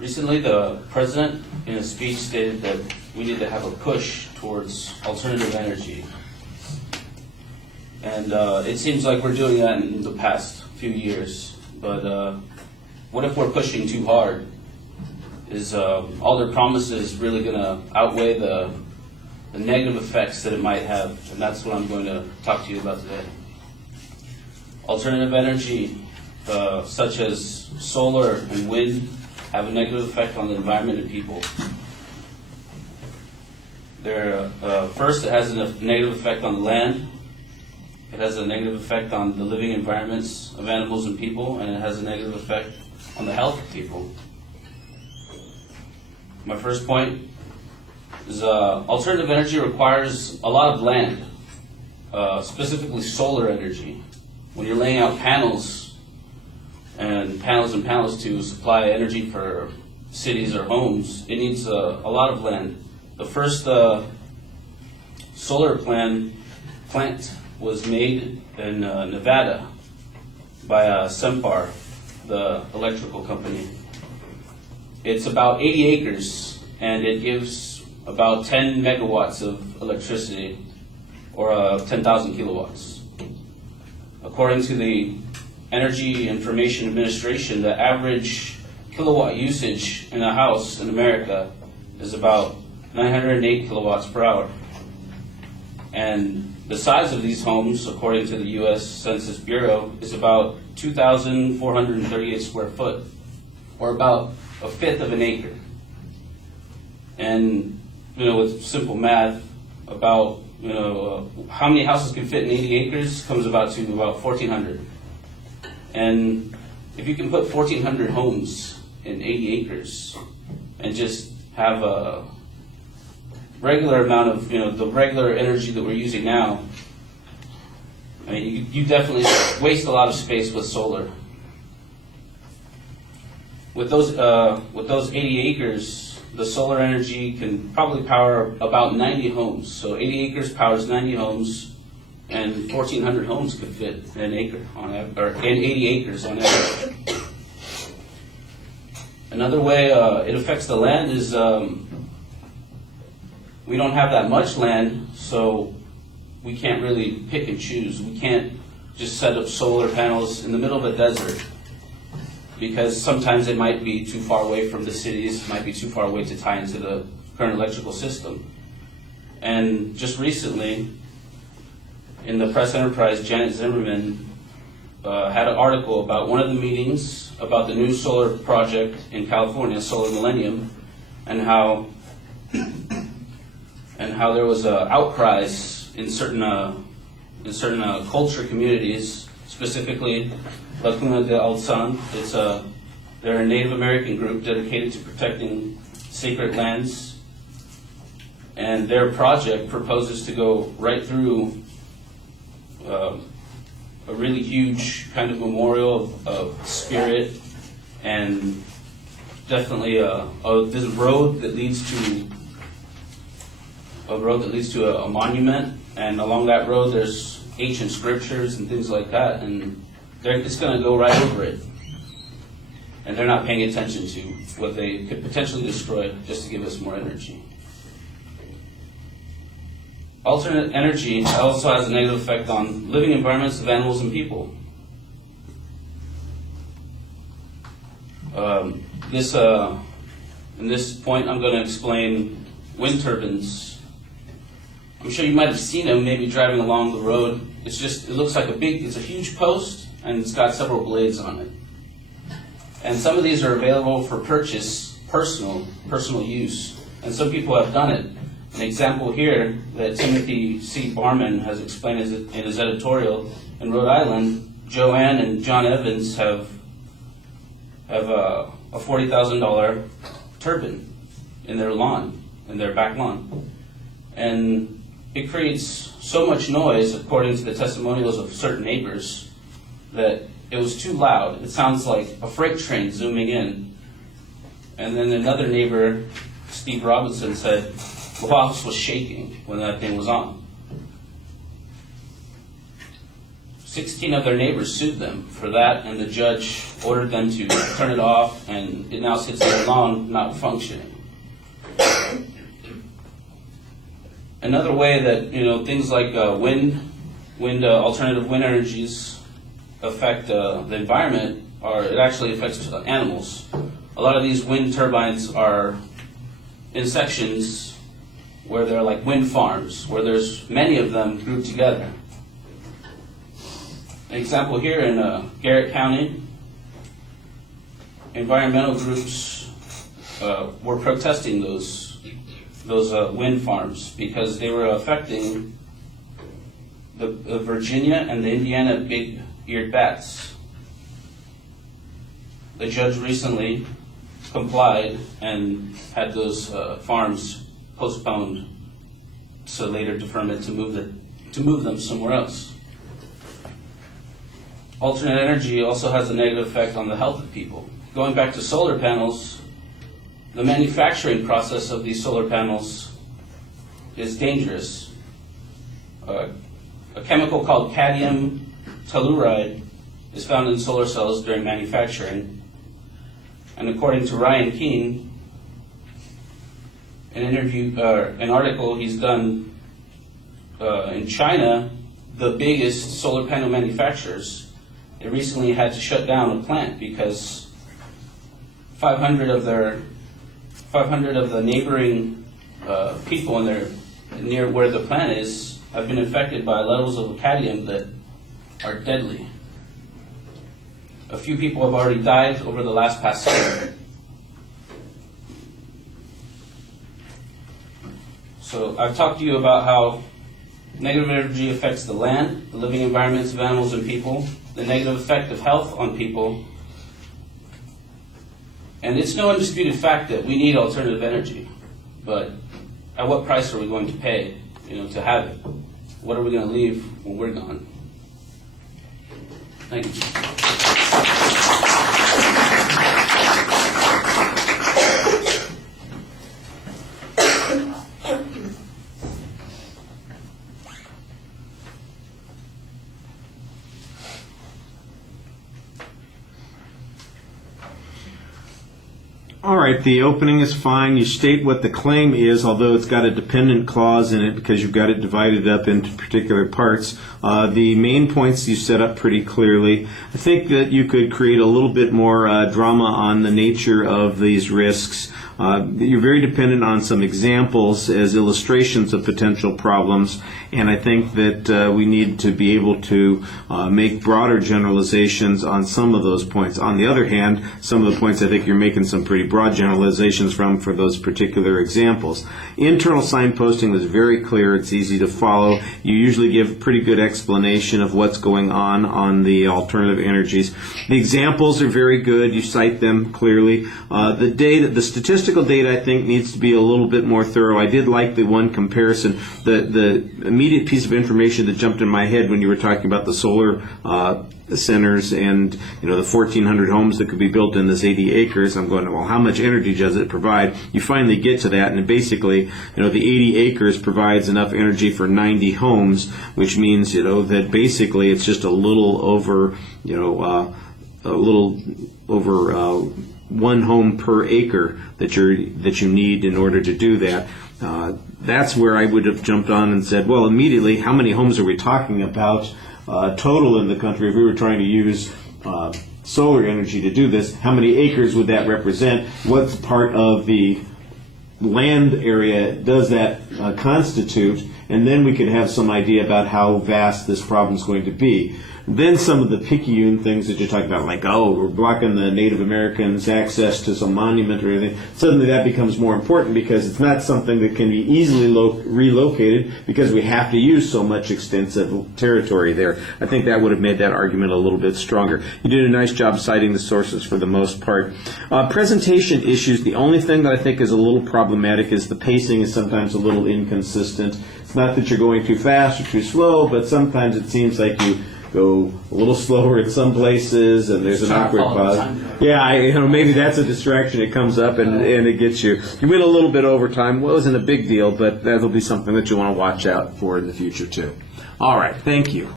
Recently, the president, in a speech, stated that we need to have a push towards alternative energy. And it seems like we're doing that in the past few years. But what if we're pushing too hard? Is all their promises really going to outweigh the negative effects that it might have? And that's what I'm going to talk to you about today. Alternative energy, such as solar and wind, have a negative effect on the environment and people. First, it has a negative effect on the land. It has a negative effect on the living environments of animals and people, and it has a negative effect on the health of people. My first point is alternative energy requires a lot of land, specifically solar energy. When you're laying out panels and panels to supply energy for cities or homes, it needs a lot of land. The first solar plant was made in Nevada by Sempar, the electrical company. It's about 80 acres, and it gives about 10 megawatts of electricity, or 10,000 kilowatts. According to the Energy Information Administration, the average kilowatt usage in a house in America is about 908 kilowatts per hour. And the size of these homes, according to the U.S. Census Bureau, is about 2,438 square foot, or about a fifth of an acre. And, with simple math, about, how many houses can fit in 80 acres comes to about 1,400. And if you can put 1,400 homes in 80 acres and just have a regular amount of, the regular energy that we're using now, I mean, you definitely waste a lot of space with solar. With those 80 acres, the solar energy can probably power about 90 homes. So 80 acres powers 90 homes, and 1,400 homes could fit in an acre or in 80 acres on average. Another way it affects the land is we don't have that much land, so we can't really pick and choose. We can't just set up solar panels in the middle of a desert, because sometimes it might be too far away from the cities, might be too far away to tie into the current electrical system. And just recently, in the press enterprise, Janet Zimmerman had an article about one of the meetings about the new solar project in California, Solar Millennium, and how there was outcries in certain culture communities, specifically La Cuna de Alzan. They're a Native American group dedicated to protecting sacred lands, and their project proposes to go right through a really huge kind of memorial of spirit, and definitely this road that leads to a monument, and along that road there's ancient scriptures and things like that, and it's going to go right over it. And they're not paying attention to what they could potentially destroy just to give us more energy. Alternate energy also has a negative effect on living environments of animals and people. In this point, I'm going to explain wind turbines. I'm sure you might have seen them maybe driving along the road. It looks like it's a huge post, and it's got several blades on it. And some of these are available for purchase, personal use, and some people have done it. An example here that Timothy C. Barman has explained in his editorial: in Rhode Island, Joanne and John Evans have a $40,000 turbine in their lawn, in their back lawn. And it creates so much noise, according to the testimonials of certain neighbors, that it was too loud. It sounds like a freight train zooming in. And then another neighbor, Steve Robinson, said the house was shaking when that thing was on. 16 of their neighbors sued them for that, and the judge ordered them to turn it off, and it now sits there long, not functioning. Another way that things like alternative wind energies affect the environment it actually affects animals. A lot of these wind turbines are in sections where they're like wind farms, where there's many of them grouped together. An example here in Garrett County, environmental groups were protesting those wind farms because they were affecting the Virginia and the Indiana big-eared bats. The judge recently complied and had those farms postponed to later determine to move them somewhere else. Alternate energy also has a negative effect on the health of people. Going back to solar panels, the manufacturing process of these solar panels is dangerous. A chemical called cadmium telluride is found in solar cells during manufacturing. And according to Ryan Keene, an article he's done in China, the biggest solar panel manufacturers, they recently had to shut down a plant because 500 of the neighboring people near where the plant is have been infected by levels of cadmium that are deadly. A few people have already died over the last past summer. So I've talked to you about how negative energy affects the land, the living environments of animals and people, the negative effect of health on people. And it's no undisputed fact that we need alternative energy. But at what price are we going to pay, to have it? What are we going to leave when we're gone? Thank you. All right, the opening is fine. You state what the claim is, although it's got a dependent clause in it because you've got it divided up into particular parts. The main points you set up pretty clearly. I think that you could create a little bit more drama on the nature of these risks. You're very dependent on some examples as illustrations of potential problems, and I think that we need to be able to make broader generalizations on some of those points. On the other hand, some of the points I think you're making some pretty broad generalizations for those particular examples. Internal signposting was very clear. It's easy to follow. You usually give a pretty good explanation of what's going on the alternative energies. The examples are very good. You cite them clearly. The statistical data, I think, needs to be a little bit more thorough. I did like the one comparison. The immediate piece of information that jumped in my head when you were talking about the solar centers and the 1,400 homes that could be built in this 80 acres. I'm going, well, how much energy does it provide? You finally get to that, and basically, the 80 acres provides enough energy for 90 homes, which means, that basically it's just a little over, one home per acre that you need in order to do that. That's where I would have jumped on and said, well, immediately, how many homes are we talking about total in the country if we were trying to use solar energy to do this? How many acres would that represent? What part of the land area does that constitute? And then we could have some idea about how vast this problem is going to be. Then some of the picayune things that you're talking about, like, we're blocking the Native Americans' access to some monument or anything, suddenly that becomes more important because it's not something that can be easily relocated because we have to use so much extensive territory there. I think that would have made that argument a little bit stronger. You did a nice job citing the sources for the most part. Presentation issues, the only thing that I think is a little problematic is the pacing is sometimes a little inconsistent. It's not that you're going too fast or too slow, but sometimes it seems like you go a little slower in some places, and there's an awkward pause. Yeah, maybe that's a distraction. It comes up and it gets you. You went a little bit over time. Well, it wasn't a big deal, but that'll be something that you want to watch out for in the future too. All right, thank you.